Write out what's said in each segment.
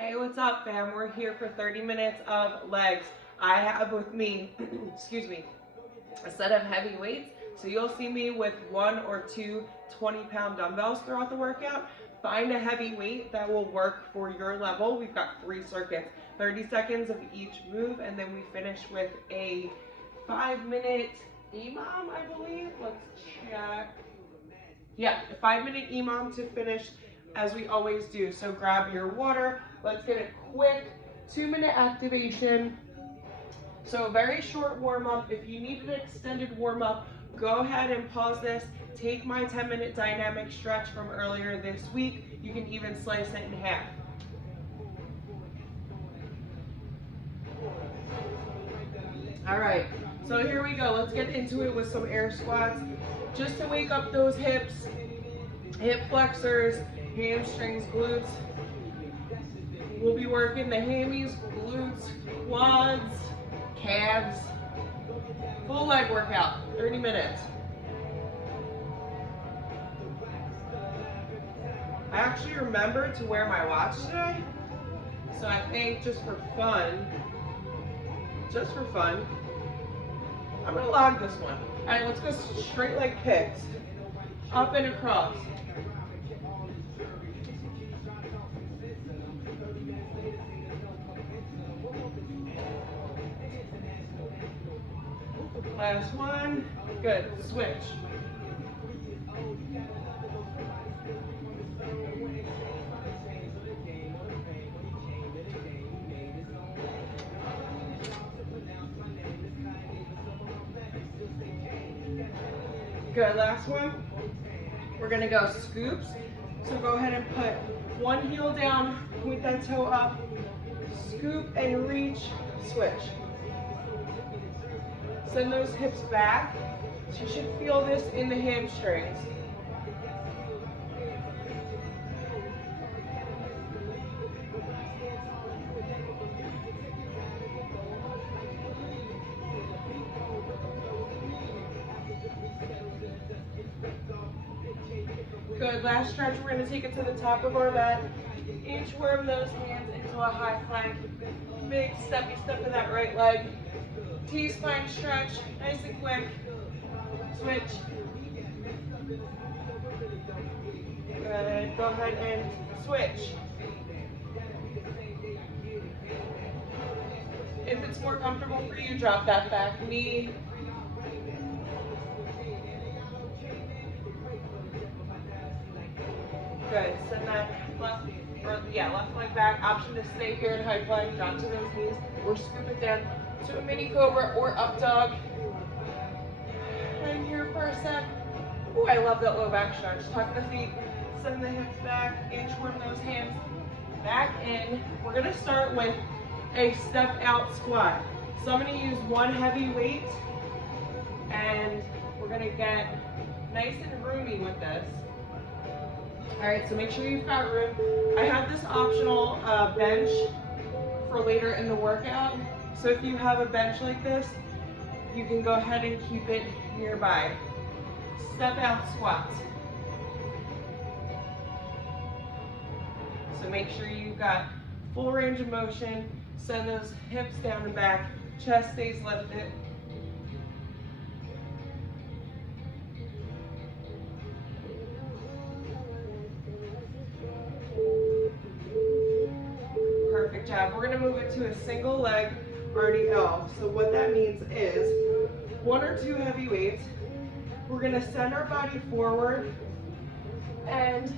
Hey, what's up, fam? We're here for 30 minutes of legs. I have with me, excuse me, a set of heavy weights. So you'll see me with one or two 20-pound dumbbells throughout the workout. Find a heavy weight that will work for your level. We've got 3 circuits, 30 seconds of each move, and then we finish with a 5-minute EMOM, I believe. Let's check. Yeah, a 5-minute EMOM to finish, as we always do. So grab your water. Let's get a quick 2-minute activation. So a very short warm up. If you need an extended warm up, go ahead and pause this. Take my 10-minute dynamic stretch from earlier this week. You can even slice it in half. All right, so here we go. Let's get into it with some air squats. Just to wake up those hips, hip flexors, hamstrings, glutes. We'll be working the hammies, glutes, quads, calves. Full leg workout, 30 minutes. I actually remembered to wear my watch today, so I think just for fun, I'm gonna log this one. All right, let's go straight leg kicks, up and across. Last one, good, switch. Good, last one. We're gonna go scoops. So go ahead and put one heel down, point that toe up, scoop and reach, switch. Send those hips back. So you should feel this in the hamstrings. Good, last stretch, we're gonna take it to the top of our mat. Inchworm those hands into a high plank. Big steppy step to that right leg. T-spine stretch, nice and quick. Switch. Good, go ahead and switch. If it's more comfortable for you, drop that back knee. Good, send that left leg back. Option to stay here in high plank, drop to those knees, or scoop it down to a mini cobra or up dog. Hang here for a sec. Ooh, I love that low back stretch. Tuck the feet, send the hips back, inchworm those hands back in. We're gonna start with a step out squat. So I'm gonna use one heavy weight, and we're gonna get nice and roomy with this. All right, so make sure you've got room. I have this optional bench for later in the workout. So if you have a bench like this, you can go ahead and keep it nearby. Step out squats. So make sure you've got full range of motion. Send those hips down and back. Chest stays lifted. Perfect job. We're gonna move it to a single leg RDL. So what that means is 1 or 2 heavy weights. We're gonna send our body forward and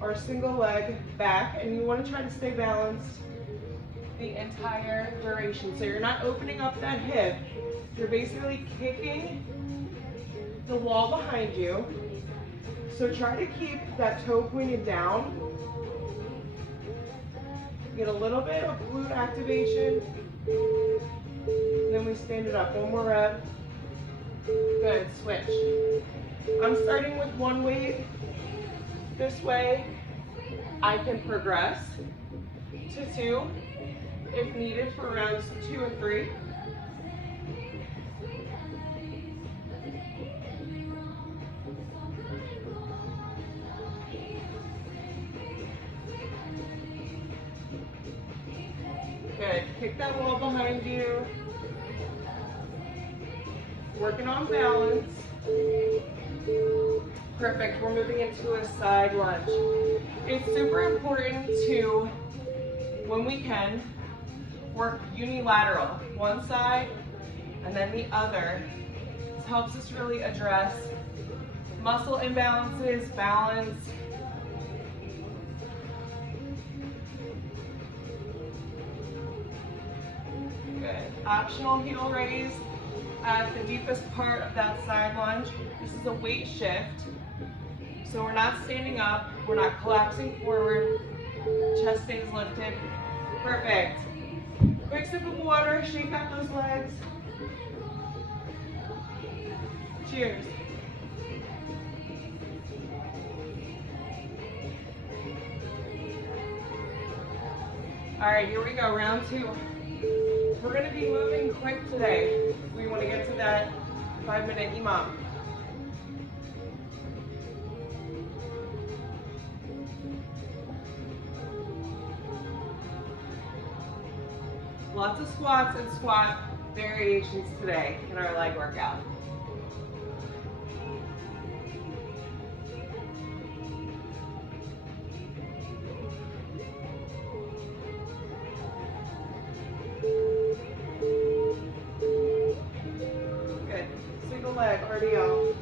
our single leg back, and you wanna try to stay balanced the entire duration. So you're not opening up that hip. You're basically kicking the wall behind you. So try to keep that toe pointed down. Get a little bit of glute activation. Then we stand it up. One more rep. Good, switch. I'm starting with one weight. This way I can progress to 2 if needed for rounds 2 and 3. Kick that wall behind you. Working on balance. Perfect. We're moving into a side lunge. It's super important to, when we can, work unilateral. One side and then the other. This helps us really address muscle imbalances, balance. Good. Optional heel raise at the deepest part of that side lunge. This is a weight shift. So we're not standing up, we're not collapsing forward, chest stays lifted. Perfect. Quick sip of water, shake out those legs. Cheers. All right, here we go, round two. We're gonna be moving quick today. We wanna get to that 5-minute EMOM. Lots of squats and squat variations today in our leg workout. Good. Single leg, RDL.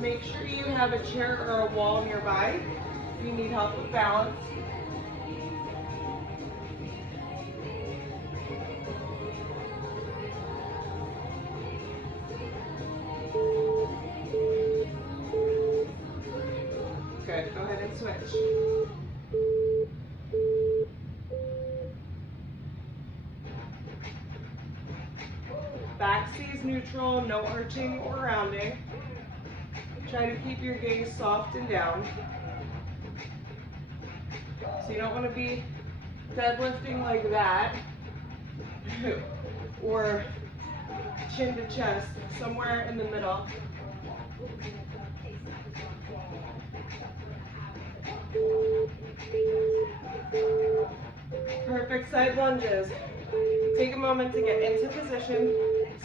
Make sure you have a chair or a wall nearby if you need help with balance. Good, go ahead and switch. Back stays neutral, no arching or rounding. Try to keep your gaze soft and down. So you don't want to be deadlifting like that or chin to chest, somewhere in the middle. Perfect side lunges. Take a moment to get into position,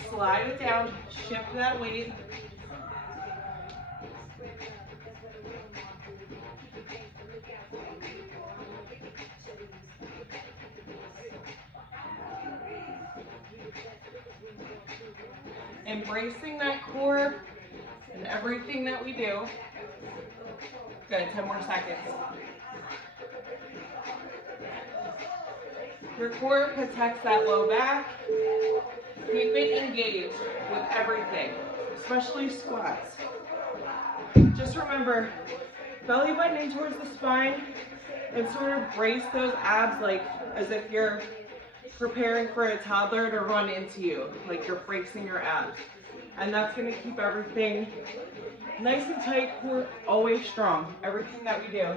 slide it down, shift that weight. Embracing that core and everything that we do. Good, 10 more seconds. Your core protects that low back. Keep it engaged with everything, especially squats. Just remember, belly buttoning towards the spine and sort of brace those abs like as if you're preparing for a toddler to run into you, like you're bracing your abs. And that's gonna keep everything nice and tight, core always strong, everything that we do.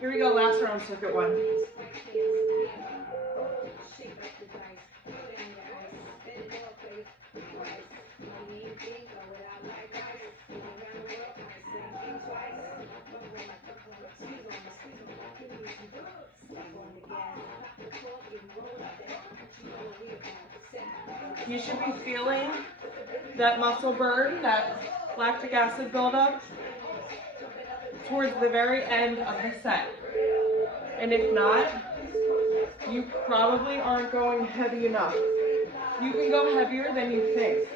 Here we go, last round, circuit one. You should be feeling that muscle burn, that lactic acid buildup towards the very end of the set. And if not, you probably aren't going heavy enough. You can go heavier than you think.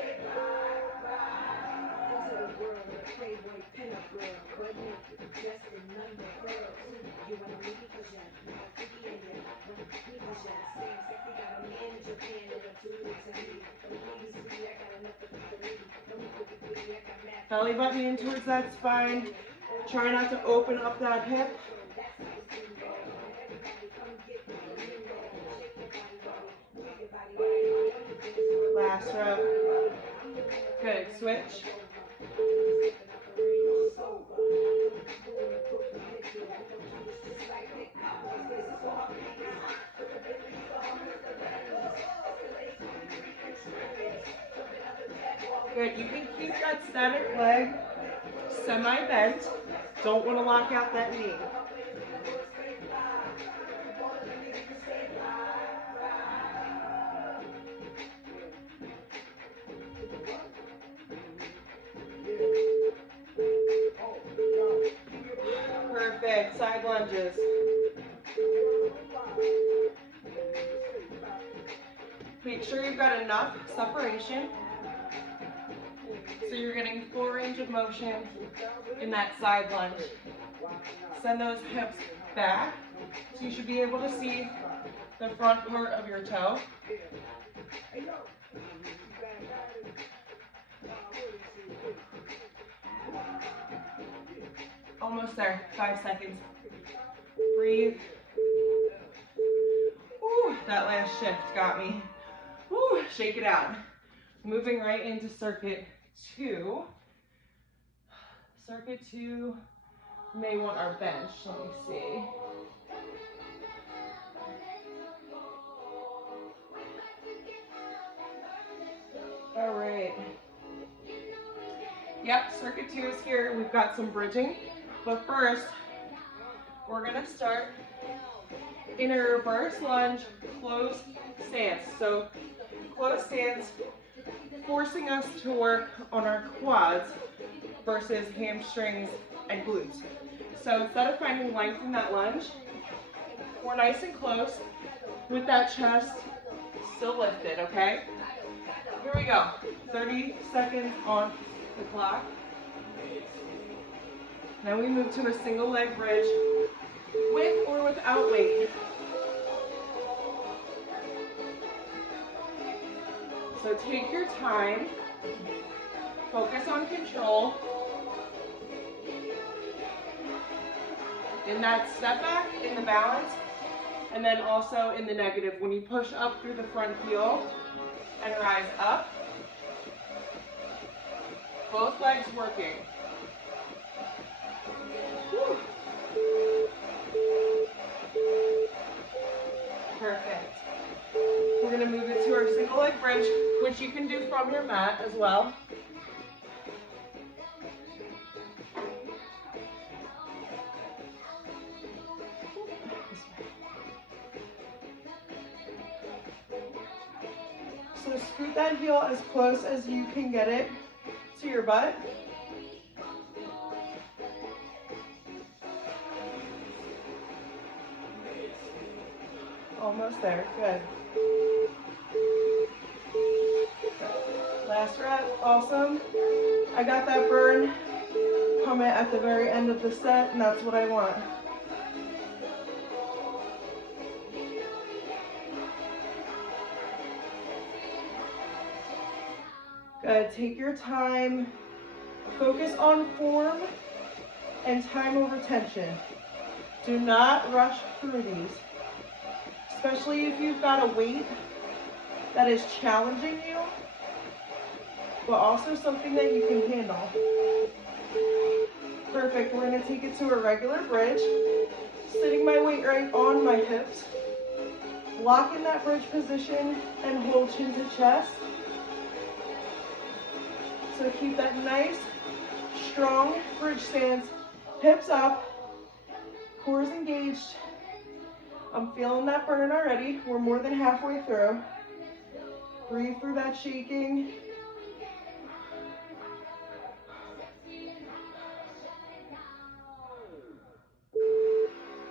Belly button in towards that spine. Try not to open up that hip. Last rep. Good, switch. Good, you can keep that static leg semi-bent. Don't want to lock out that knee. Perfect, side lunges. Make sure you've got enough separation so you're getting full range of motion in that side lunge. Send those hips back so you should be able to see the front part of your toe. Almost there, 5 seconds. Breathe. Ooh, that last shift got me. Ooh, shake it out. Moving right into circuit 2. Circuit 2, may want our bench, let me see. All right. Yep, circuit 2 is here. We've got some bridging, but first, we're gonna start in a reverse lunge, closed stance. So, closed stance, forcing us to work on our quads versus hamstrings and glutes. So instead of finding length in that lunge, we're nice and close with that chest still lifted, okay? Here we go. 30 seconds on the clock. Then we move to a single leg bridge with or without weight. So take your time, focus on control. In that step back, in the balance, and then also in the negative when you push up through the front heel and rise up. Both legs working. Whew. Perfect. We're going to move it to our single leg bridge, which you can do from your mat as well. So scoot that heel as close as you can get it to your butt. Almost there, good. Last rep, awesome. I got that burn coming at the very end of the set, and that's what I want. Good, take your time. Focus on form and time over tension. Do not rush through these, especially if you've got a weight that is challenging you, but also something that you can handle. Perfect, we're gonna take it to a regular bridge, sitting my weight right on my hips, lock in that bridge position and hold chin to chest. So keep that nice, strong bridge stance, hips up, core is engaged. I'm feeling that burn already. We're more than halfway through. Breathe through that shaking.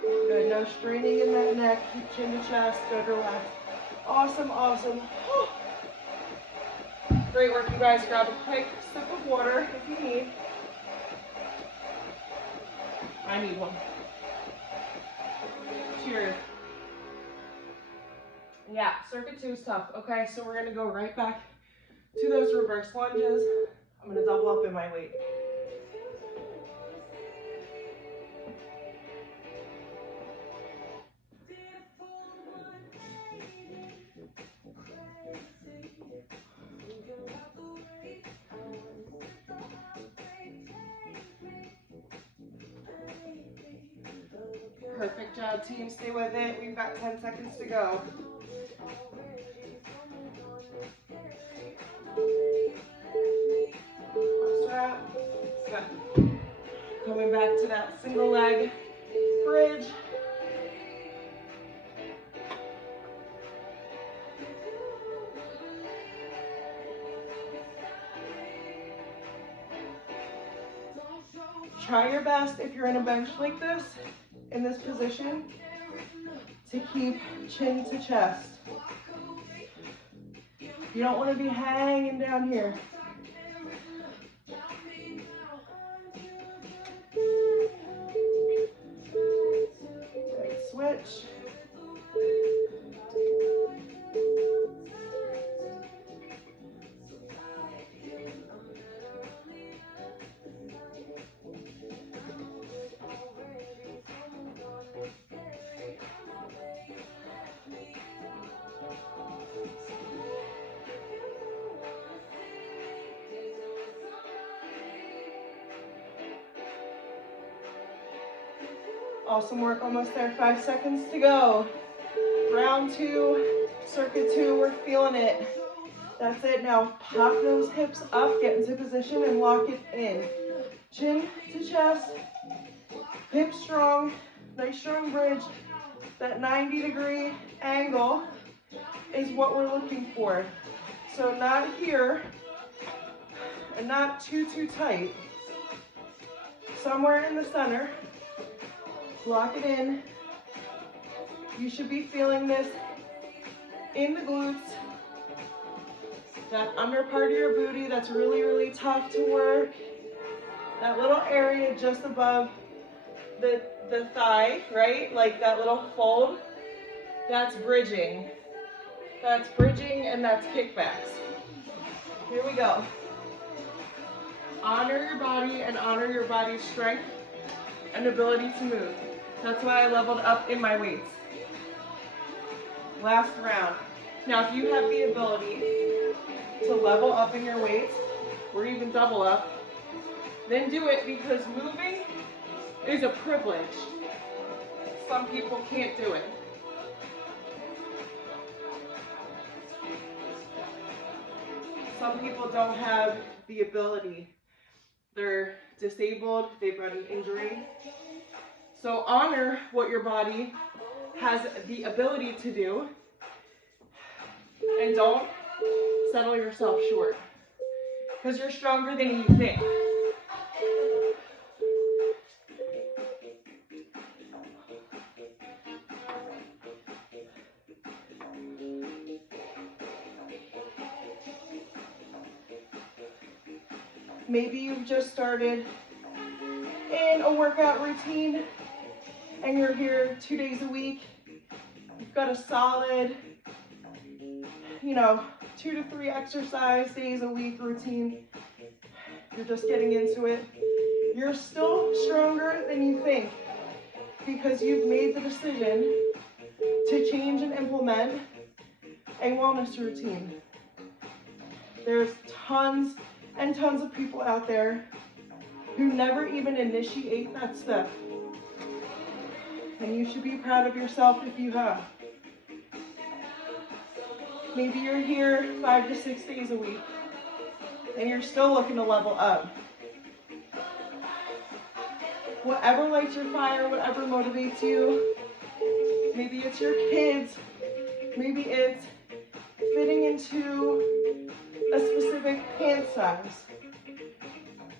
Good, no straining in that neck, keep chin to chest, good, relax. Awesome, awesome. Great work, you guys. Grab a quick sip of water if you need. I need one. Cheers. Yeah, circuit 2 is tough. Okay, so we're gonna go right back to those reverse lunges. I'm gonna double up in my weight. Perfect job, team. Stay with it. We've got 10 seconds to go. Coming back to that single leg bridge. Try your best if you're in a bench like this, in this position, to keep chin to chest. You don't want to be hanging down here. Good, switch. Awesome work, almost there, 5 seconds to go. Round 2, circuit 2, we're feeling it. That's it, now pop those hips up, get into position and lock it in. Chin to chest, hips strong, nice strong bridge. That 90-degree angle is what we're looking for. So not here, and not too tight. Somewhere in the center. Lock it in. You should be feeling this in the glutes. That under part of your booty that's really tough to work. That little area just above the thigh, right? Like that little fold. That's bridging. That's bridging and that's kickbacks. Here we go. Honor your body and honor your body's strength and ability to move. That's why I leveled up in my weights. Last round. Now, if you have the ability to level up in your weights, or even double up, then do it, because moving is a privilege. Some people can't do it. Some people don't have the ability. They're disabled, they've got an injury. So honor what your body has the ability to do, and don't settle yourself short, because you're stronger than you think. Maybe you've just started in a workout routine and you're here 2 days a week. You've got a solid, 2 to 3 exercise days a week routine. You're just getting into it. You're still stronger than you think, because you've made the decision to change and implement a wellness routine. There's tons and tons of people out there who never even initiate that step. And you should be proud of yourself if you have. Maybe you're here 5 to 6 days a week and you're still looking to level up. Whatever lights your fire, whatever motivates you. Maybe it's your kids. Maybe it's fitting into a specific pant size.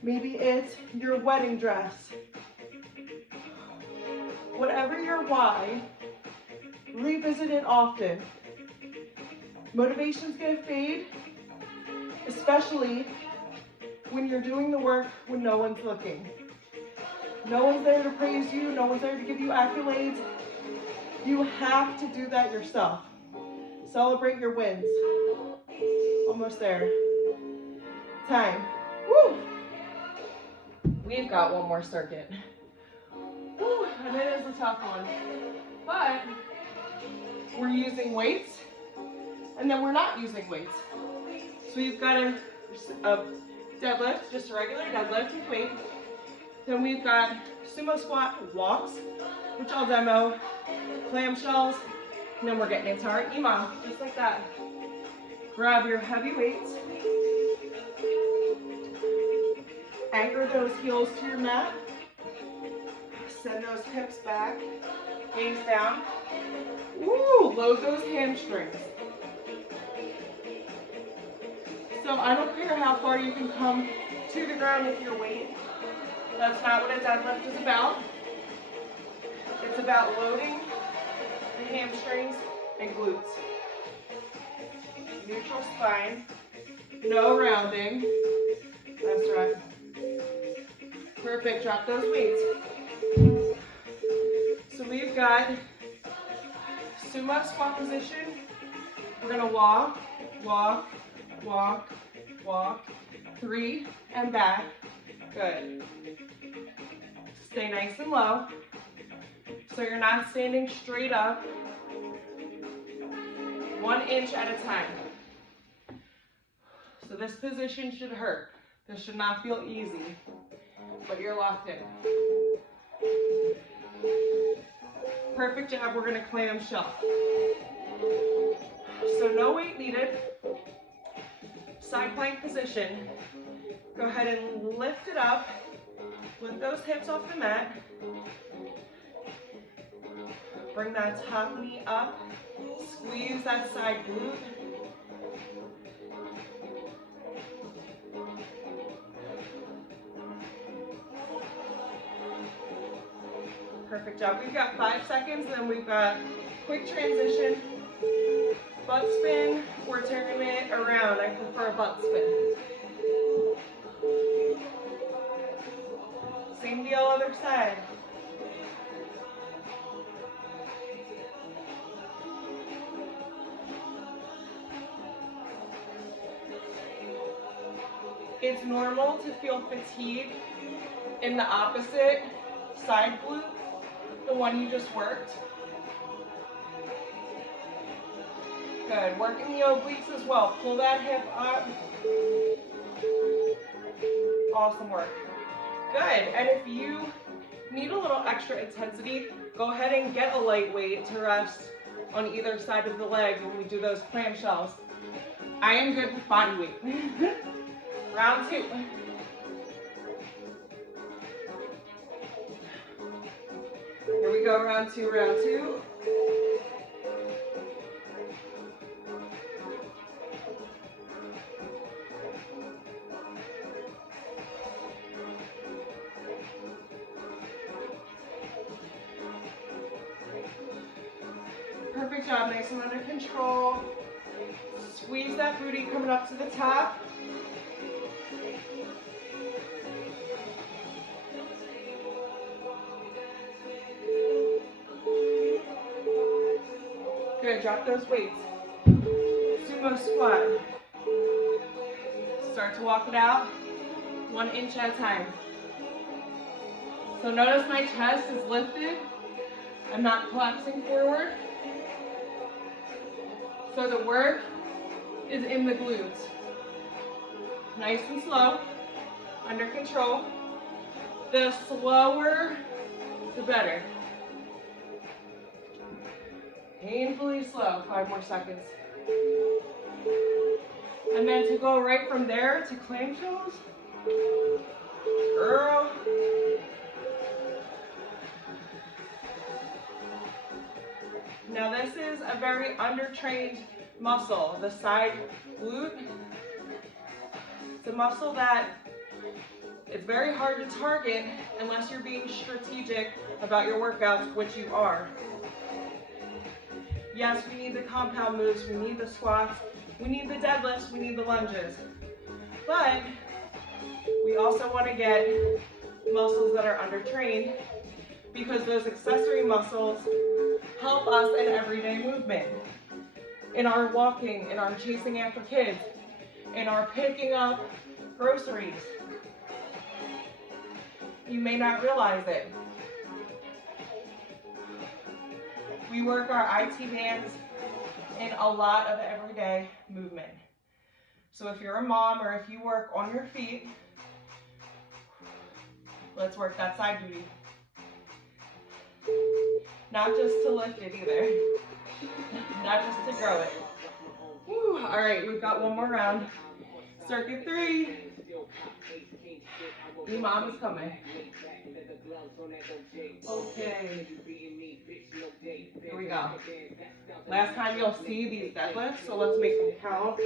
Maybe it's your wedding dress. Whatever your why, revisit it often. Motivation's gonna fade, especially when you're doing the work when no one's looking. No one's there to praise you, no one's there to give you accolades. You have to do that yourself. Celebrate your wins. Almost there. Time. Woo! We've got one more circuit. Woo, and it is a tough one. But we're using weights, and then we're not using weights. So you've got a deadlift, just a regular deadlift with weight. Then we've got sumo squat walks, which I'll demo, clamshells, and then we're getting into our EMOM, just like that. Grab your heavy weights, anchor those heels to your mat, Send those hips back, gaze down. Woo, load those hamstrings. So I don't care how far you can come to the ground with your weight. That's not what a deadlift is about. It's about loading the hamstrings and glutes. Neutral spine, no rounding. That's right. Perfect, drop those weights. So we've got sumo squat position. We're gonna walk, walk, walk, walk. 3 and back. Good. Stay nice and low. So you're not standing straight up. 1 inch at a time. So this position should hurt. This should not feel easy, but you're locked in. Perfect job, we're gonna clamshell. So no weight needed. Side plank position. Go ahead and lift it up. Lift those hips off the mat. Bring that top knee up. Squeeze that side glute. Perfect job. We've got 5 seconds, and then we've got quick transition, butt spin, or turn it around. I prefer a butt spin. Same deal, other side. It's normal to feel fatigue in the opposite side glute, the one you just worked. Good, working the obliques as well. Pull that hip up. Awesome work. Good, and if you need a little extra intensity, go ahead and get a lightweight to rest on either side of the leg when we do those clamshells. I am good with body weight. Round 2. Here we go, round 2, round 2. Perfect job, nice and under control. Squeeze that booty coming up to the top. Good, drop those weights. Sumo squat. Start to walk it out, 1 inch at a time. So notice my chest is lifted. I'm not collapsing forward. So the work is in the glutes. Nice and slow, under control. The slower, the better. Painfully slow, 5 more seconds. And then to go right from there to clamshells. Girl. Now this is a very undertrained muscle, the side glute. It's a muscle that it's very hard to target unless you're being strategic about your workouts, which you are. Yes, we need the compound moves, we need the squats, we need the deadlifts, we need the lunges. But we also want to get muscles that are undertrained because those accessory muscles help us in everyday movement. In our walking, in our chasing after kids, in our picking up groceries. You may not realize it. We work our IT bands in a lot of everyday movement. So if you're a mom or if you work on your feet, let's work that side booty. Not just to lift it either. Not just to grow it. Woo. All right, we've got 1 more round. Circuit 3. Your mom is coming. Okay. Here we go. Last time you'll see these deadlifts, so let's make them count.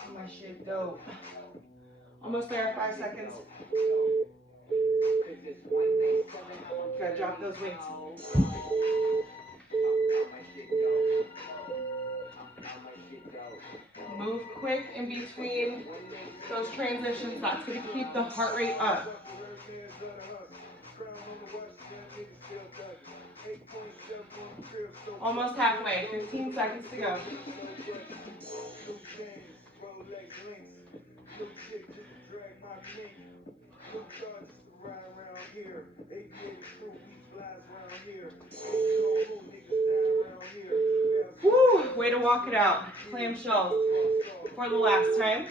Oh, my shit dope. Almost there, 5 seconds. Gotta drop those weights. Move quick in between those transitions. That's gonna keep the heart rate up. Almost halfway, 15 seconds to go. Woo, way to walk it out. Clamshells for the last time.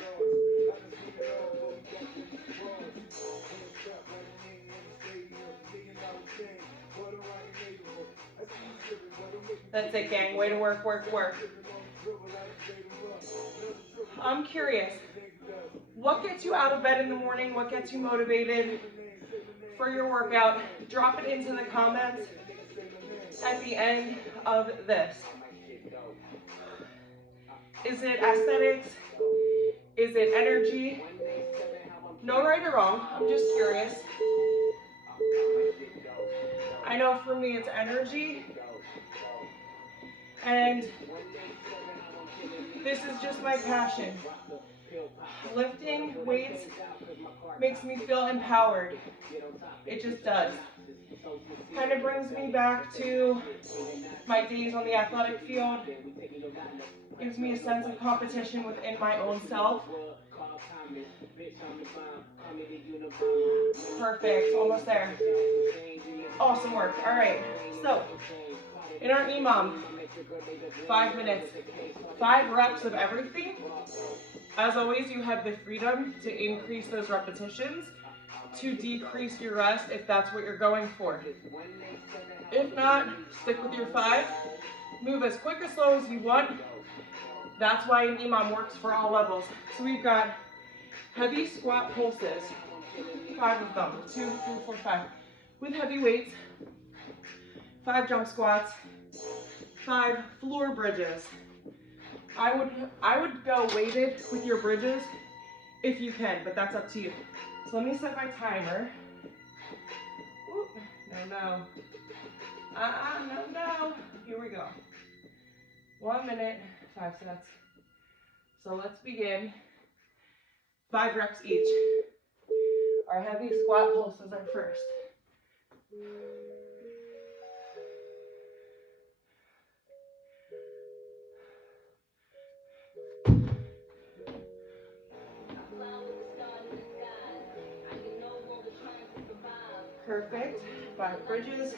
That's it, gang. Way to work, work, work. I'm curious, what gets you out of bed in the morning? What gets you motivated for your workout? Drop it into the comments at the end of this. Is it aesthetics? Is it energy? No right or wrong. I'm just curious. I know for me it's energy. And this is just my passion. Lifting weights makes me feel empowered. It just does. Kind of brings me back to my days on the athletic field. Gives me a sense of competition within my own self. Perfect, almost there. Awesome work. All right, so in our EMOM, 5 minutes, 5 reps of everything. As always, you have the freedom to increase those repetitions, to decrease your rest if that's what you're going for. If not, stick with your 5. Move as quick or slow as you want. That's why an EMOM works for all levels. So we've got heavy squat pulses, 5 of them, 2, 3, 4, 5, with heavy weights, 5 jump squats, 5 floor bridges. I would go weighted with your bridges if you can, but that's up to you. So let me set my timer. Ooh, no. No. Here we go. 1 minute, 5 sets. So let's begin. 5 reps each. Our heavy squat pulses are first. Perfect. 5 bridges.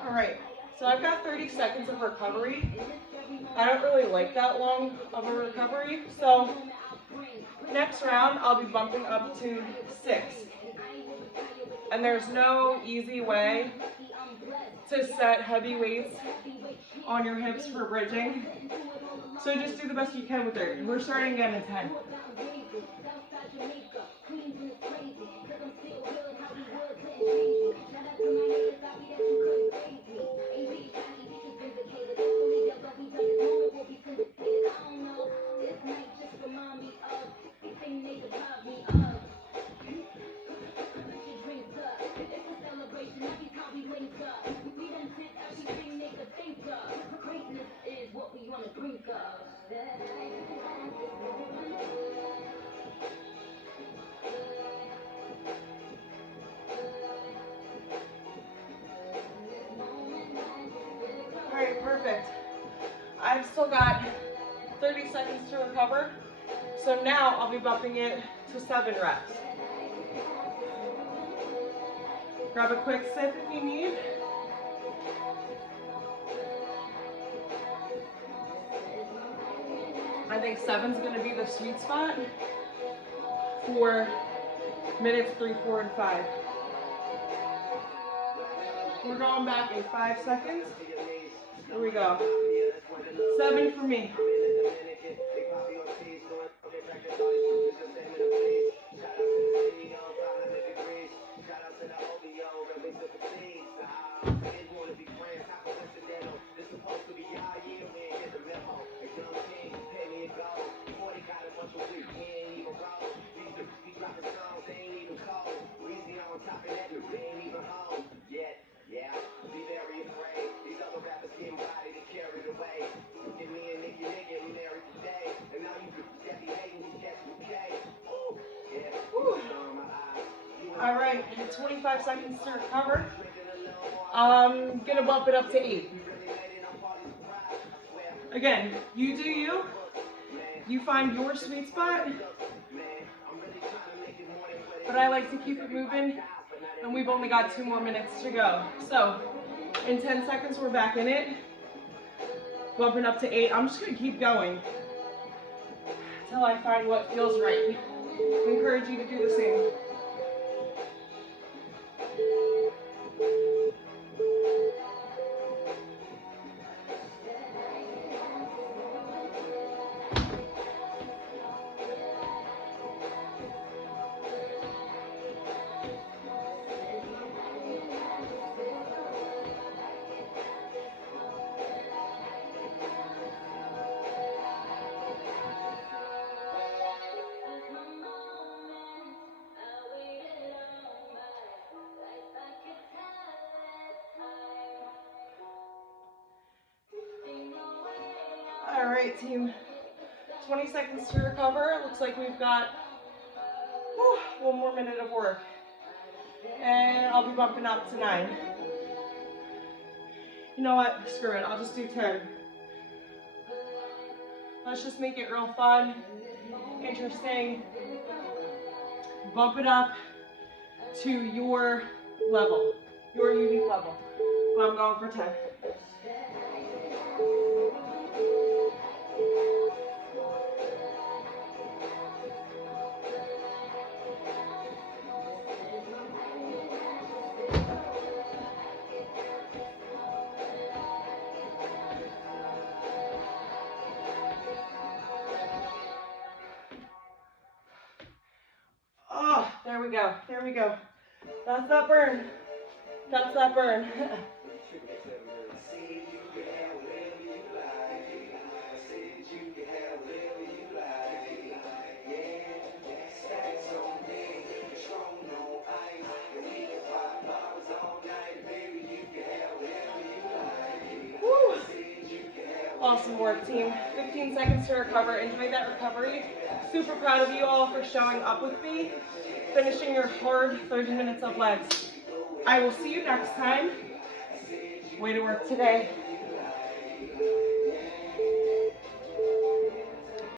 All right, so I've got 30 seconds of recovery. I don't really like that long of a recovery, so next round I'll be bumping up to 6. And there's no easy way to set heavy weights on your hips for bridging. So just do the best you can with it. We're starting again in 10. Alright, perfect. I've still got 30 seconds to recover. So now I'll be bumping it to 7 reps. Grab a quick sip if you need. I think 7's gonna be the sweet spot for minutes 3, 4, and 5. We're going back in 5 seconds. Here we go. 7 for me. All right, 25 seconds to recover. I'm gonna bump it up to 8. Again, you do you. You find your sweet spot. But I like to keep it moving, and we've only got 2 more minutes to go. So, in 10 seconds, we're back in it. Bumping up to 8. I'm just gonna keep going until I find what feels right. I encourage you to do the same. All right, team. 20 seconds to recover. Looks like we've got 1 more minute of work. And I'll be bumping up to 9. You know what? Screw it. I'll just do 10. Let's just make it real fun, interesting. Bump it up to your level, your unique level. But I'm going for 10. Oh, there we go. There we go. That's that burn. That's that burn. Woo. Awesome work, team. 15 seconds to recover. Enjoy that recovery. Super proud of you all for showing up with me, finishing your hard 30 minutes of legs. I will see you next time. Way to work today.